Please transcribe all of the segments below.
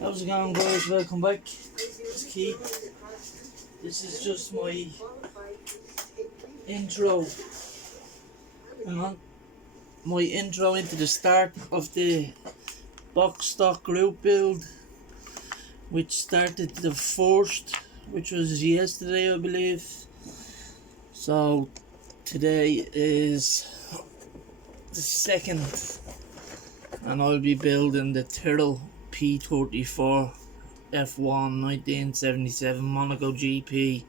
How's it going, guys? Welcome back. It's Keith. This is just my intro. Hang on. My intro into the start of the box stock group build, which started the first, which was yesterday, I believe. So today is the second, and I'll be building the Tyrrell P34 F1 1977 Monaco GP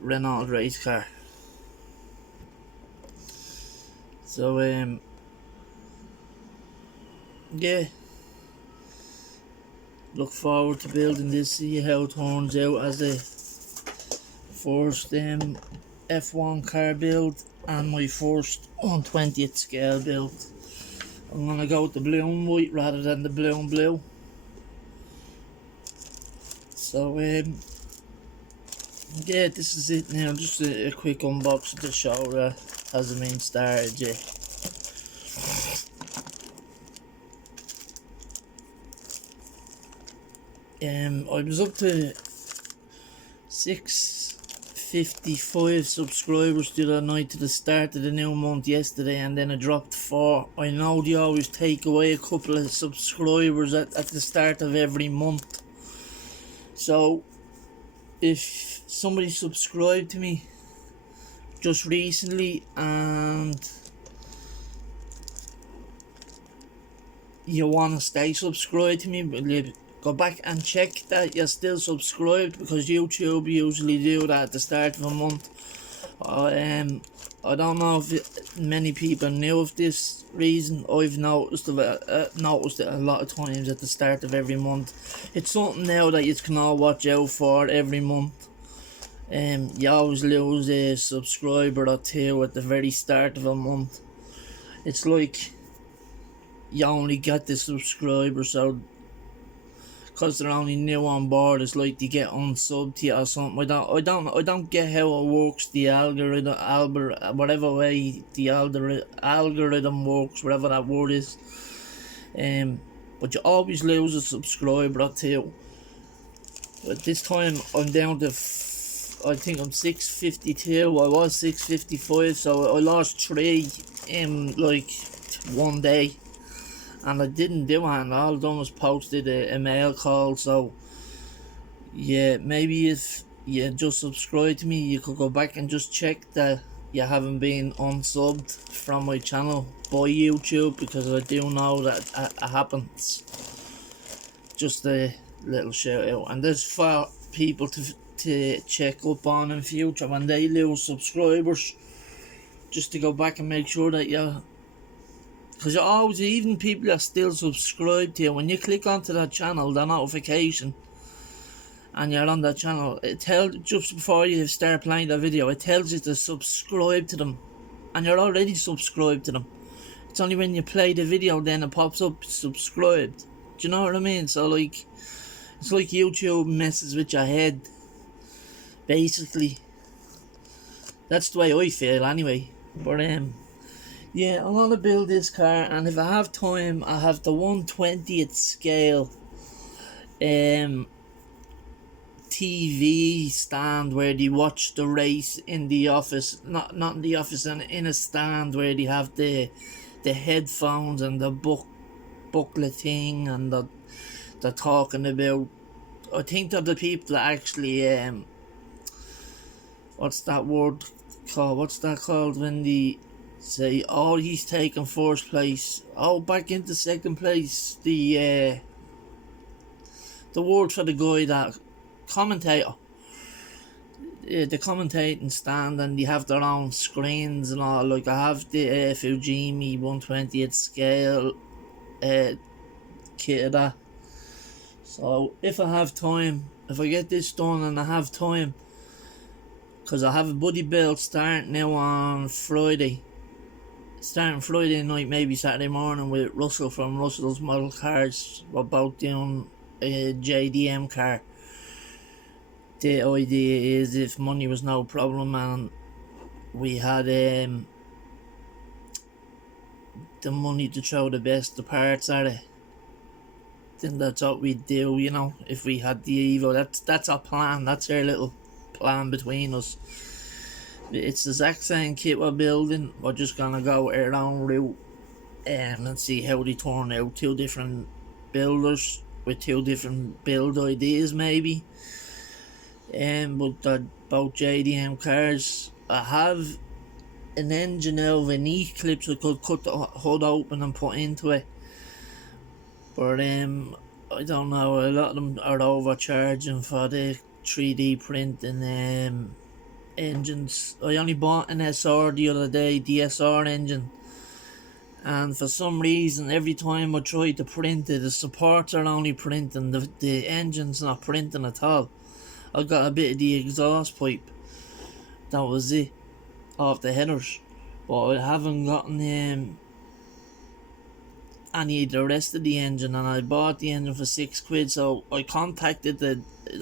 Renault race car. So yeah, look forward to building this, see how it turns out as the first F1 car build and my first 1/20th scale build. I'm gonna go with the blue and white rather than the blue and blue. So yeah, this is it now. Just a quick unboxing to show that hasn't been started yet. I was up to 655 subscribers the other night to the start of the new month yesterday, and then I dropped 4. I know they always take away a couple of subscribers at the start of every month. So if somebody subscribed to me just recently and you want to stay subscribed to me, go back and check that you're still subscribed, because YouTube usually do that at the start of a month. I don't know if many people knew of this reason. I've noticed it a lot of times at the start of every month. It's something now that you can all watch out for every month. You always lose a subscriber or two at the very start of a month. It's like you only get the subscribers, so because they're only new on board, it's like they get unsubbed to you or something. I don't get how it works. The whatever way the algorithm works, whatever that word is. But you always lose a subscriber or two. But this time I'm down to, I think I'm 652. I was 655, so I lost 3 in like one day. And I didn't do anything. All I done was posted a mail call. So yeah, maybe if you just subscribe to me, you could go back and just check that you haven't been unsubbed from my channel by YouTube, because I do know that it happens. Just a little shout out, and there's for people to check up on in future when they lose subscribers, just to go back and make sure that you're, because you always, even people that are still subscribed to you, when you click onto that channel, the notification, and you're on that channel, it tells, just before you start playing the video, it tells you to subscribe to them, and you're already subscribed to them. It's only when you play the video then it pops up subscribed. Do you know what I mean? So like, it's like YouTube messes with your head, basically. That's the way I feel anyway. But yeah, I'm gonna build this car, and if I have time, I have the 1/20th scale TV stand where they watch the race in the office, not in the office, and in a stand where they have the headphones and the booklet thing, and they're talking about, I think they're the people that actually what's that word called? What's that called when they say, oh, he's taking first place, oh, back into second place, the word for the guy, that commentator, the commentating stand, and they have their own screens and all. Like, I have the Fujimi 1/20th scale kit of that. So if I have time, if I get this done and I have time, because I have a buddy build starting now on Friday, starting Friday night, maybe Saturday morning, with Russell from Russell's Model Cars. We're both doing a JDM car. The idea is, if money was no problem and we had the money to throw the best of parts at it, then that's what we'd do, you know, if we had the Evo. That's our plan, that's our little plan between us. It's the exact same kit we're building, we're just gonna go our own route and see how they turn out. Two different builders with two different build ideas maybe. But they're both JDM cars. I have an engine out of an Eclipse I could cut the hood open and put into it. But I don't know, a lot of them are overcharging for the 3D printing engines. I only bought an SR the other day, the SR engine. And for some reason, every time I try to print it, the supports are only printing, the engine's not printing at all. I got a bit of the exhaust pipe, that was it, off the headers. But I haven't gotten any of the rest of the engine, and I bought the engine for £6, so I contacted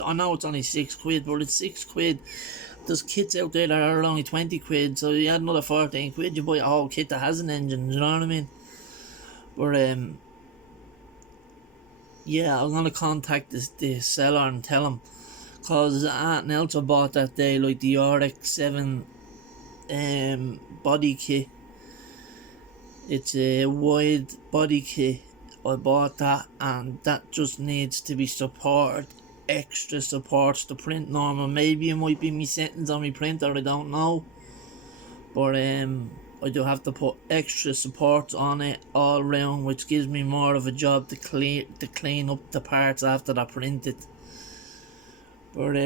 I know it's only £6, but it's £6. There's kits out there that are only £20, so you add another £14, you buy a whole kit that has an engine, you know what I mean? But yeah, I'm gonna contact the seller and tell him, cause anything else I bought that day, like the RX-7 body kit. It's a wide body kit. I bought that, and that just needs to be supported. Extra supports to print normal. Maybe it might be me settings on my printer, I don't know. But I do have to put extra supports on it all round, which gives me more of a job to clean up the parts after they're printed. But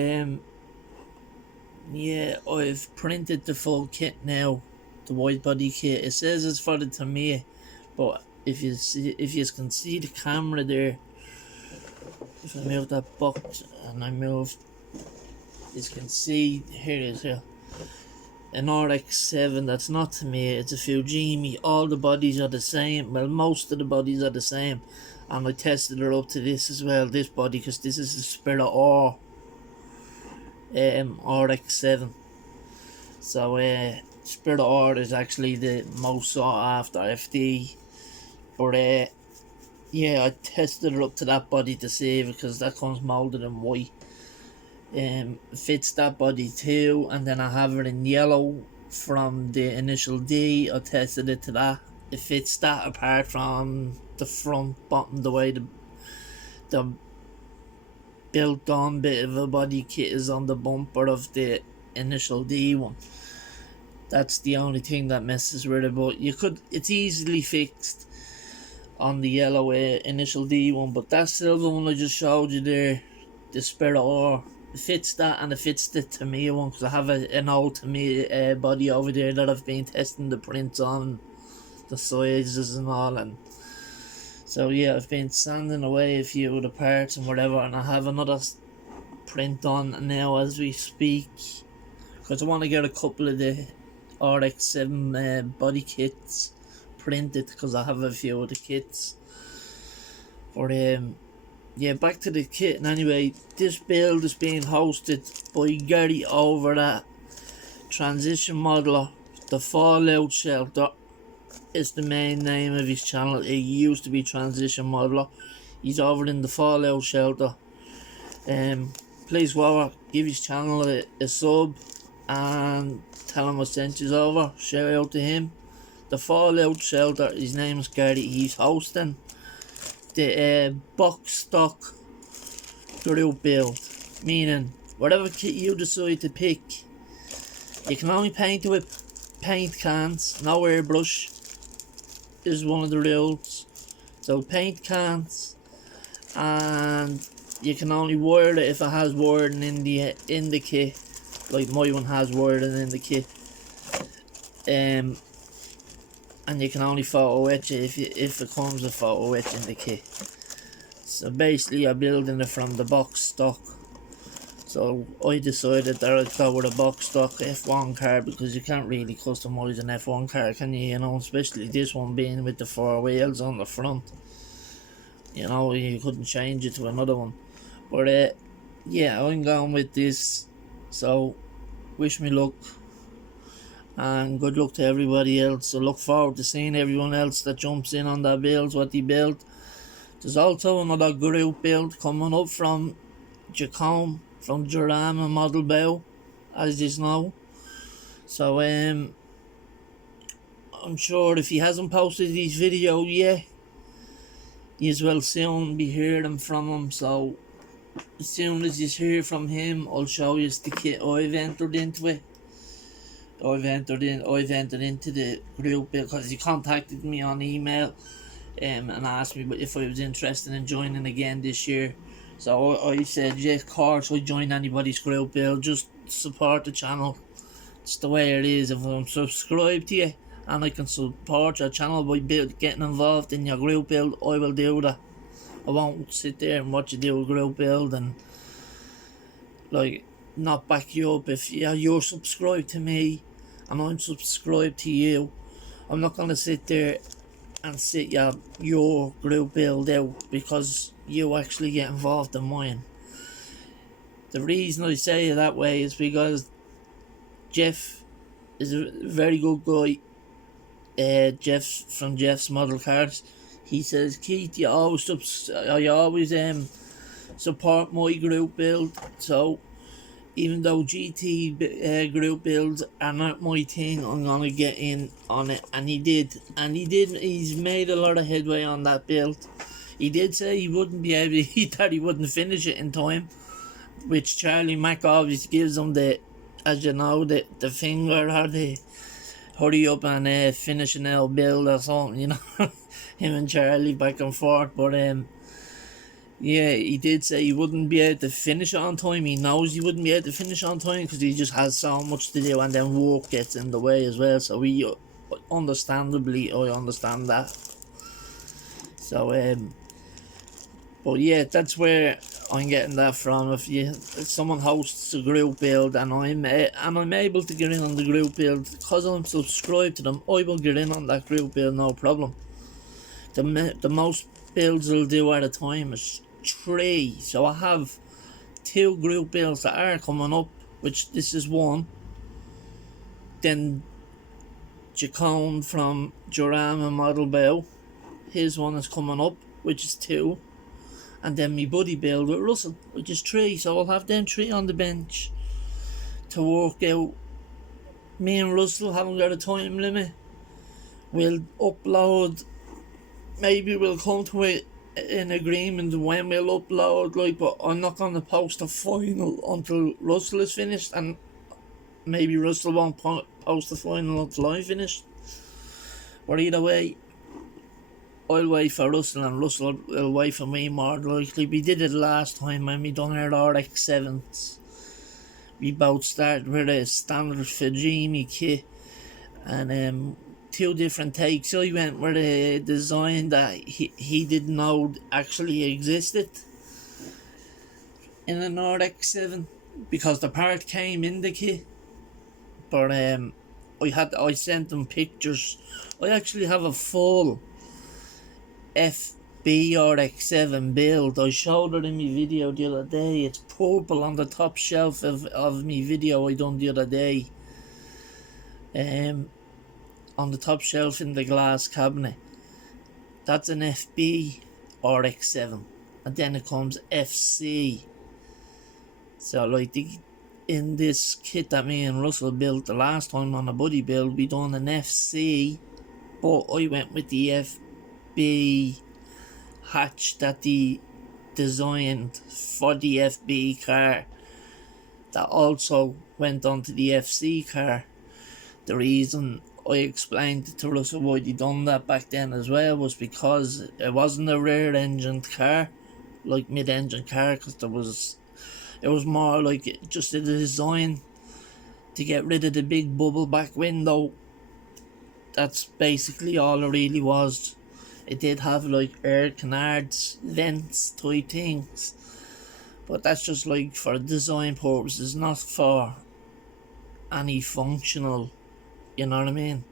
yeah, I've printed the full kit now, the wide body kit. It says it's for the Tamiya, but if you can see the camera there, if I move that box and I move, you can see, here it is here, an RX-7, that's not Tamiya, it's a Fujimi. All the bodies are the same, well, most of the bodies are the same, and I tested it up to this as well, this body, because this is the Spirit R RX-7. So Spirit R is actually the most sought after FD. But yeah, I tested it up to that body to see, because that comes moulded in white. Fits that body too, and then I have it in yellow from the Initial D. I tested it to that. It fits that apart from the front bottom, the way the built on bit of a body kit is on the bumper of the Initial D one. That's the only thing that messes with it, but it's easily fixed on the yellow Initial D one. But that silver one I just showed you there, the Spirit R, it fits that, and it fits the Tamiya one, because I have an old Tamiya body over there that I've been testing the prints on, the sizes and all. And so yeah, I've been sanding away a few of the parts and whatever, and I have another print on now as we speak, because I want to get a couple of the RX-7 body kits printed, because I have a few of the kits. But yeah, back to the kit. And anyway, this build is being hosted by Gary over at Transition Modeler. The Fallout Shelter is the main name of his channel. It used to be Transition Modeler. He's over in the Fallout Shelter. Please go over, give his channel a sub, and tell him I sent you over. Shout out to him. The Fallout Shelter, his name is Gary. He's hosting the box stock group build, meaning whatever kit you decide to pick, you can only paint it with paint cans, no airbrush is one of the rules. So paint cans, and you can only wire it if it has wiring in the kit, like my one has wiring in the kit. And you can only photo etch it if it comes with photo etch in the kit. So basically you're building it from the box stock. So I decided that I'd go with a box stock F1 car, because you can't really customise an F1 car, can you? You know, especially this one being with the 4 wheels on the front. You know, you couldn't change it to another one. But yeah, I'm going with this. So wish me luck, and good luck to everybody else. I look forward to seeing everyone else that jumps in on their builds, what they build. There's also another group build coming up from Jacome, from Jurama Model Bow, as you know. So I'm sure if he hasn't posted his video yet, you will soon be hearing from him. So as soon as you hear from him, I'll show you the kit I've entered into it. I've entered into the group because he contacted me on email and asked me if I was interested in joining again this year. So I said, yeah, of course, I'd join anybody's group build, just support the channel. It's the way it is. If I'm subscribed to you and I can support your channel by getting involved in your group build, I will do that. I won't sit there and watch you do a group build and like not back you up. If you're subscribed to me and I'm subscribed to you, I'm not gonna sit there and sit your group build out because you actually get involved in mine. The reason I say it that way is because Jeff is a very good guy. Jeff from Jeff's Model Cars. He says, Keith, I always support my group build. So even though GT group builds are not my thing, I'm gonna get in on it. And he did. He's made a lot of headway on that build. He did say he wouldn't be able to, he thought he wouldn't finish it in time, which Charlie Mack obviously gives him the, as you know, the finger or the hurry up and finish an L build or something, you know. Him and Charlie back and forth. But yeah, he did say he wouldn't be able to finish it on time. He knows he wouldn't be able to finish it on time because he just has so much to do, and then work gets in the way as well. So we understandably, I understand that. So but yeah, that's where I'm getting that from. If someone hosts a group build and I'm able to get in on the group build because I'm subscribed to them, I will get in on that group build, no problem. The most builds I'll do at a time is 3. So I have 2 group builds that are coming up, which this is one. Then Jacone from Jurama Model Bow, his one is coming up, which is 2. And then my buddy build with Russell, which is 3. So I'll have them 3 on the bench to work out. Me and Russell haven't got a time limit. We'll upload. Maybe we'll come to an agreement when we'll upload, like, but I'm not going to post a final until Russell is finished, and maybe Russell won't post the final until I'm finished. But either way, I'll wait for Russell and Russell will wait for me more likely. We did it last time when we done our RX-7s. We both started with a standard Fujimi kit and 2 different takes. I went with a design that he didn't know actually existed in an RX-7 because the part came in the kit. But I sent him pictures. I actually have a full FB RX-7 build. I showed it in my video the other day. It's purple on the top shelf of my video I done the other day. On the top shelf in the glass cabinet. That's an FB RX-7. And then it comes FC. So like in this kit that me and Russell built the last time on a buddy build, we done an FC, but I went with the FB hatch that he designed for the FB car that also went onto the FC car. The reason I explained to Russell why he done that back then as well was because it wasn't a rear engined car like mid-engine car, because it was more like just a design to get rid of the big bubble back window. That's basically all it really was. It did have like air canards, vents type things, but that's just like for design purposes, not for any functional, you know what I mean?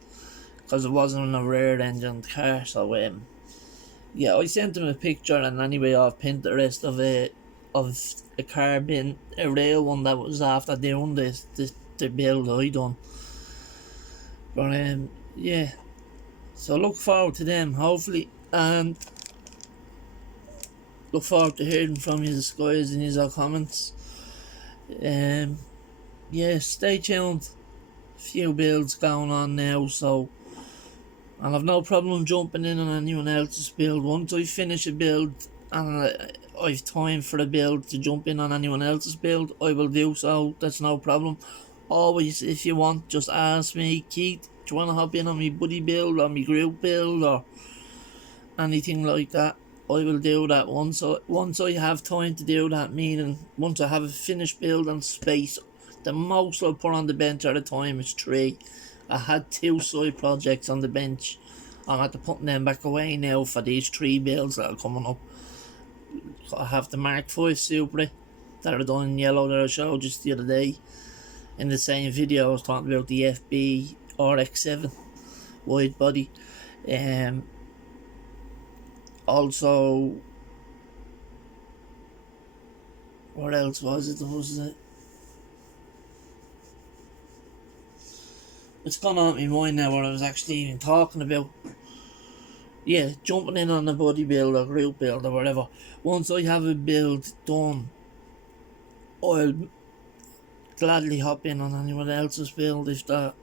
Because it wasn't a rear engine car. So yeah, I sent him a picture, and anyway off Pinterest of a car being a real one that was after doing the build I done. But yeah, so look forward to them hopefully. And look forward to hearing from you guys in your comments. Yeah, stay tuned. Few builds going on now, so and I've no problem jumping in on anyone else's build. Once I finish a build and I've time for a build to jump in on anyone else's build, I will do so. That's no problem. Always, if you want, just ask me, Keith, do you want to hop in on my buddy build or my group build or anything like that? I will do that once I have time to do that, meaning once I have a finished build and space. The most I'll put on the bench at a time is 3. I had 2 side projects on the bench. I'm at to putting them back away now for these 3 builds that are coming up. I have the Mark V Supra that are done in yellow that I showed just the other day. In the same video I was talking about the FB RX7 wide body. Also, what else was it? It's gone out of my mind now what I was actually even talking about. Yeah, jumping in on a body build or group build or whatever. Once I have a build done, I'll gladly hop in on anyone else's build if they're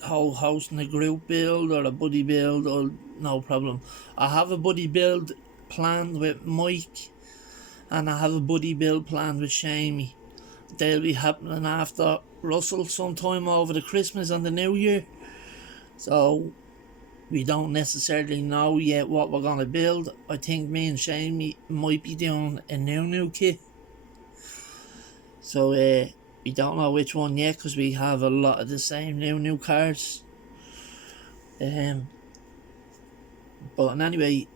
hosting a group build or a buddy build, or no problem. I have a buddy build planned with Mike and I have a buddy build planned with Shamey. They'll be happening after Russell sometime over the Christmas and the New Year. So we don't necessarily know yet what we're going to build. I think me and Shamey might be doing a new kit. So we don't know which one yet because we have a lot of the same new cards. But anyway,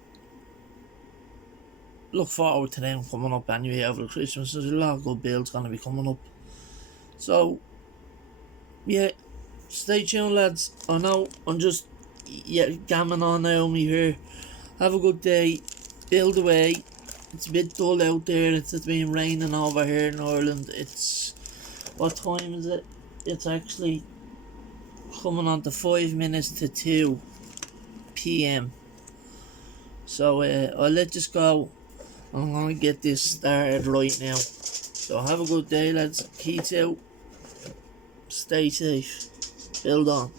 look forward to them coming up anyway over Christmas. There's a lot of good builds going to be coming up. So, yeah, stay tuned, lads. I know I'm just gamming on now me here. Have a good day. Build away. It's a bit dull out there. It's been raining over here in Ireland. It's, what time is it? It's actually coming on to 5 minutes to 2 p.m. So I'll let this go. I'm gonna get this started right now. So have a good day, lads. Keep out. Stay safe. Build on.